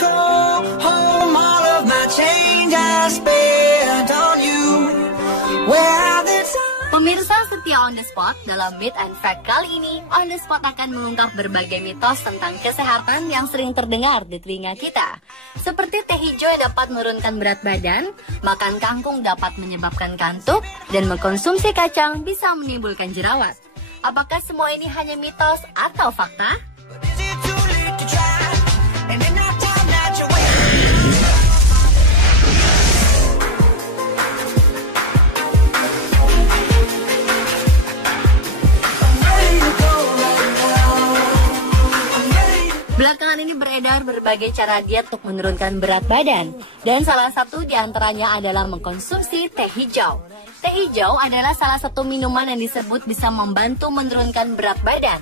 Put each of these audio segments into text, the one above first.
go home, all of my change I spent on you. Where are the Pemirsa setia On The Spot, dalam Myth and Fact kali ini, On The Spot akan mengungkap berbagai mitos tentang kesehatan yang sering terdengar di telinga kita. Seperti teh hijau yang dapat menurunkan berat badan, makan kangkung dapat menyebabkan kantuk, dan mengkonsumsi kacang bisa menimbulkan jerawat. Apakah semua ini hanya mitos atau fakta? Belakangan ini beredar berbagai cara diet untuk menurunkan berat badan, dan salah satu diantaranya adalah mengkonsumsi teh hijau. Teh hijau adalah salah satu minuman yang disebut bisa membantu menurunkan berat badan.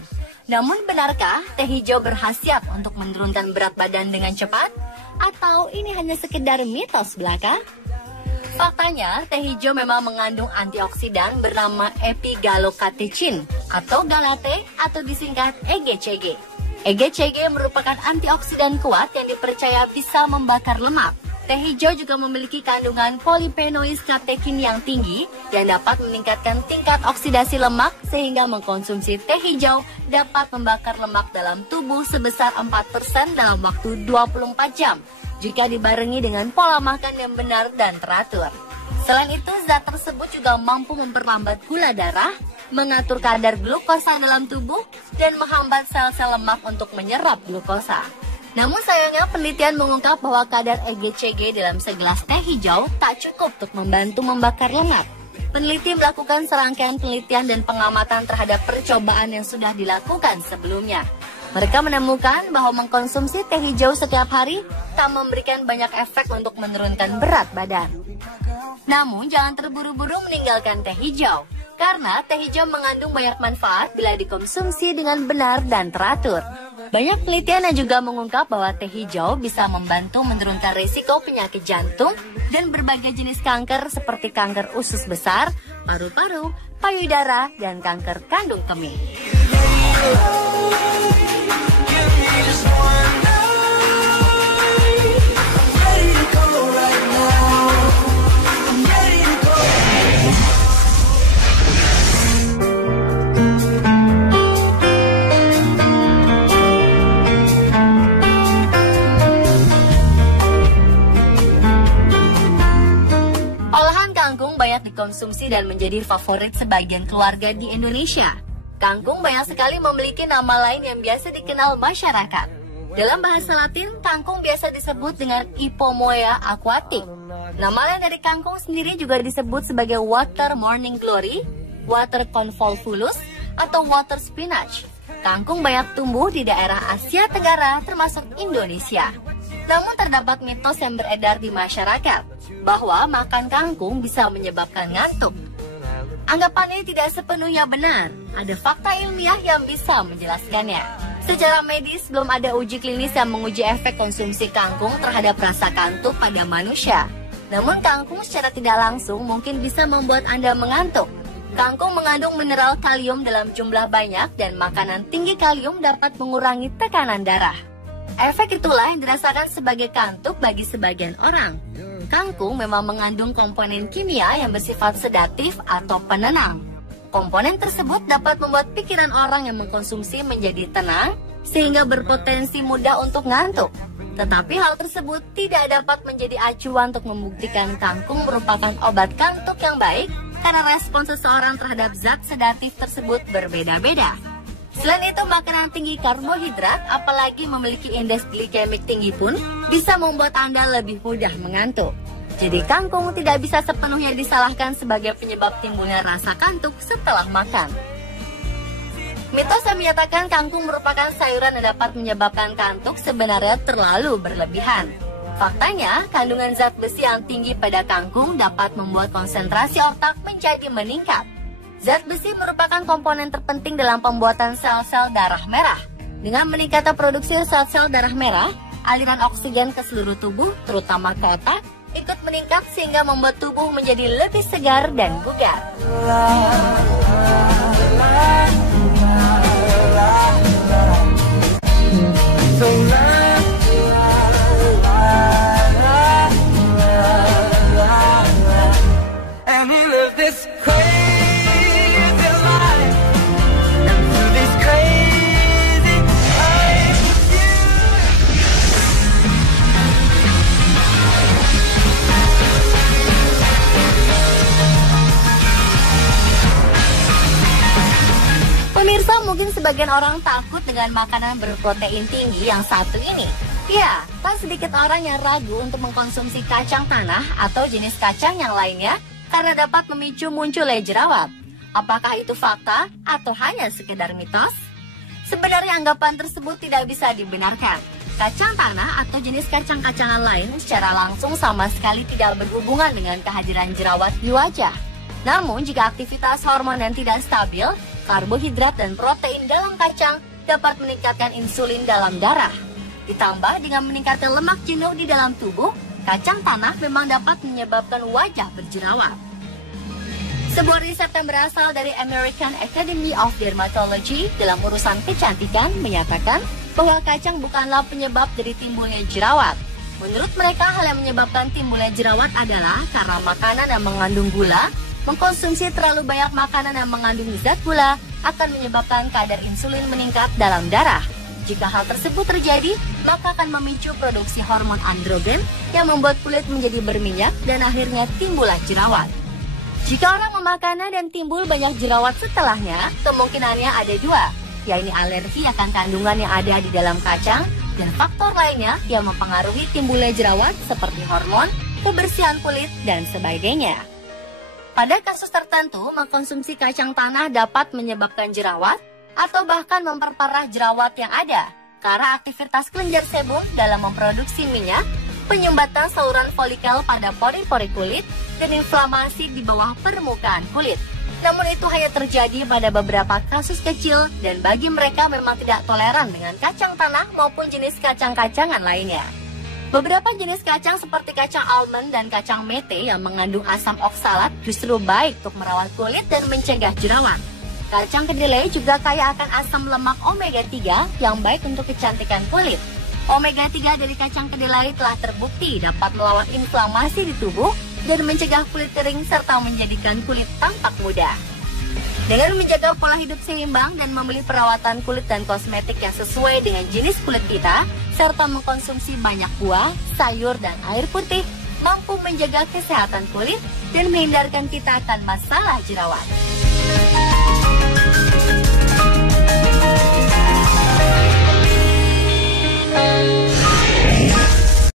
Namun benarkah teh hijau berkhasiat untuk menurunkan berat badan dengan cepat? Atau ini hanya sekedar mitos belaka? Faktanya, teh hijau memang mengandung antioksidan bernama epigallocatechin atau galate atau disingkat EGCG. EGCG merupakan antioksidan kuat yang dipercaya bisa membakar lemak. Teh hijau juga memiliki kandungan polyphenols katekin yang tinggi yang dapat meningkatkan tingkat oksidasi lemak sehingga mengkonsumsi teh hijau dapat membakar lemak dalam tubuh sebesar 4% dalam waktu 24 jam jika dibarengi dengan pola makan yang benar dan teratur. Selain itu, zat tersebut juga mampu memperlambat gula darah, mengatur kadar glukosa dalam tubuh, dan menghambat sel-sel lemak untuk menyerap glukosa. Namun sayangnya penelitian mengungkap bahwa kadar EGCG dalam segelas teh hijau tak cukup untuk membantu membakar lemak. Peneliti melakukan serangkaian penelitian dan pengamatan terhadap percobaan yang sudah dilakukan sebelumnya. Mereka menemukan bahwa mengkonsumsi teh hijau setiap hari tak memberikan banyak efek untuk menurunkan berat badan. Namun jangan terburu-buru meninggalkan teh hijau, karena teh hijau mengandung banyak manfaat bila dikonsumsi dengan benar dan teratur. Banyak penelitian yang juga mengungkap bahwa teh hijau bisa membantu menurunkan risiko penyakit jantung dan berbagai jenis kanker seperti kanker usus besar, paru-paru, payudara, dan kanker kandung kemih. Banyak dikonsumsi dan menjadi favorit sebagian keluarga di Indonesia. Kangkung banyak sekali memiliki nama lain yang biasa dikenal masyarakat. Dalam bahasa Latin, kangkung biasa disebut dengan Ipomoea aquatic. Nama lain dari kangkung sendiri juga disebut sebagai water morning glory, water convolvulus, atau water spinach. Kangkung banyak tumbuh di daerah Asia Tenggara termasuk Indonesia. Namun terdapat mitos yang beredar di masyarakat bahwa makan kangkung bisa menyebabkan ngantuk. Anggapan ini tidak sepenuhnya benar. Ada fakta ilmiah yang bisa menjelaskannya. Secara medis, belum ada uji klinis yang menguji efek konsumsi kangkung terhadap rasa kantuk pada manusia. Namun kangkung secara tidak langsung mungkin bisa membuat Anda mengantuk. Kangkung mengandung mineral kalium dalam jumlah banyak dan makanan tinggi kalium dapat mengurangi tekanan darah. Efek itulah yang dirasakan sebagai kantuk bagi sebagian orang. Kangkung memang mengandung komponen kimia yang bersifat sedatif atau penenang. Komponen tersebut dapat membuat pikiran orang yang mengkonsumsi menjadi tenang, sehingga berpotensi mudah untuk ngantuk. Tetapi hal tersebut tidak dapat menjadi acuan untuk membuktikan kangkung merupakan obat kantuk yang baik, karena respons seseorang terhadap zat sedatif tersebut berbeda-beda. Selain itu, makanan tinggi karbohidrat, apalagi memiliki indeks glikemik tinggi pun, bisa membuat Anda lebih mudah mengantuk. Jadi kangkung tidak bisa sepenuhnya disalahkan sebagai penyebab timbulnya rasa kantuk setelah makan. Mitos yang menyatakan kangkung merupakan sayuran yang dapat menyebabkan kantuk sebenarnya terlalu berlebihan. Faktanya, kandungan zat besi yang tinggi pada kangkung dapat membuat konsentrasi otak menjadi meningkat. Zat besi merupakan komponen terpenting dalam pembuatan sel-sel darah merah. Dengan meningkatnya produksi sel-sel darah merah, aliran oksigen ke seluruh tubuh, terutama ke otak, ikut meningkat sehingga membuat tubuh menjadi lebih segar dan bugar. sebagian orang takut dengan makanan berprotein tinggi yang satu ini. Ya, tak sedikit orang yang ragu untuk mengkonsumsi kacang tanah atau jenis kacang yang lainnya karena dapat memicu munculnya jerawat. Apakah itu fakta atau hanya sekedar mitos? Sebenarnya anggapan tersebut tidak bisa dibenarkan. Kacang tanah atau jenis kacang-kacangan lain secara langsung sama sekali tidak berhubungan dengan kehadiran jerawat di wajah. Namun jika aktivitas hormon yang tidak stabil, karbohidrat dan protein dalam kacang dapat meningkatkan insulin dalam darah. Ditambah dengan meningkatkan lemak jenuh di dalam tubuh, kacang tanah memang dapat menyebabkan wajah berjerawat. Sebuah riset yang berasal dari American Academy of Dermatology dalam urusan kecantikan menyatakan bahwa kacang bukanlah penyebab dari timbulnya jerawat. Menurut mereka, hal yang menyebabkan timbulnya jerawat adalah karena makanan yang mengandung gula. Mengkonsumsi terlalu banyak makanan yang mengandung zat gula akan menyebabkan kadar insulin meningkat dalam darah. Jika hal tersebut terjadi, maka akan memicu produksi hormon androgen yang membuat kulit menjadi berminyak dan akhirnya timbullah jerawat. Jika orang memakannya dan timbul banyak jerawat setelahnya, kemungkinannya ada dua, yaitu alergi akan kandungan yang ada di dalam kacang dan faktor lainnya yang mempengaruhi timbulnya jerawat seperti hormon, kebersihan kulit, dan sebagainya. Pada kasus tertentu, mengkonsumsi kacang tanah dapat menyebabkan jerawat atau bahkan memperparah jerawat yang ada karena aktivitas kelenjar sebum dalam memproduksi minyak, penyumbatan saluran folikel pada pori-pori kulit, dan inflamasi di bawah permukaan kulit. Namun itu hanya terjadi pada beberapa kasus kecil dan bagi mereka memang tidak toleran dengan kacang tanah maupun jenis kacang-kacangan lainnya. Beberapa jenis kacang seperti kacang almond dan kacang mete yang mengandung asam oksalat justru baik untuk merawat kulit dan mencegah jerawat. Kacang kedelai juga kaya akan asam lemak omega 3 yang baik untuk kecantikan kulit. Omega 3 dari kacang kedelai telah terbukti dapat melawan inflamasi di tubuh dan mencegah kulit kering serta menjadikan kulit tampak muda. Dengan menjaga pola hidup seimbang dan membeli perawatan kulit dan kosmetik yang sesuai dengan jenis kulit kita, serta mengkonsumsi banyak buah, sayur, dan air putih, mampu menjaga kesehatan kulit dan menghindarkan kita akan masalah jerawat.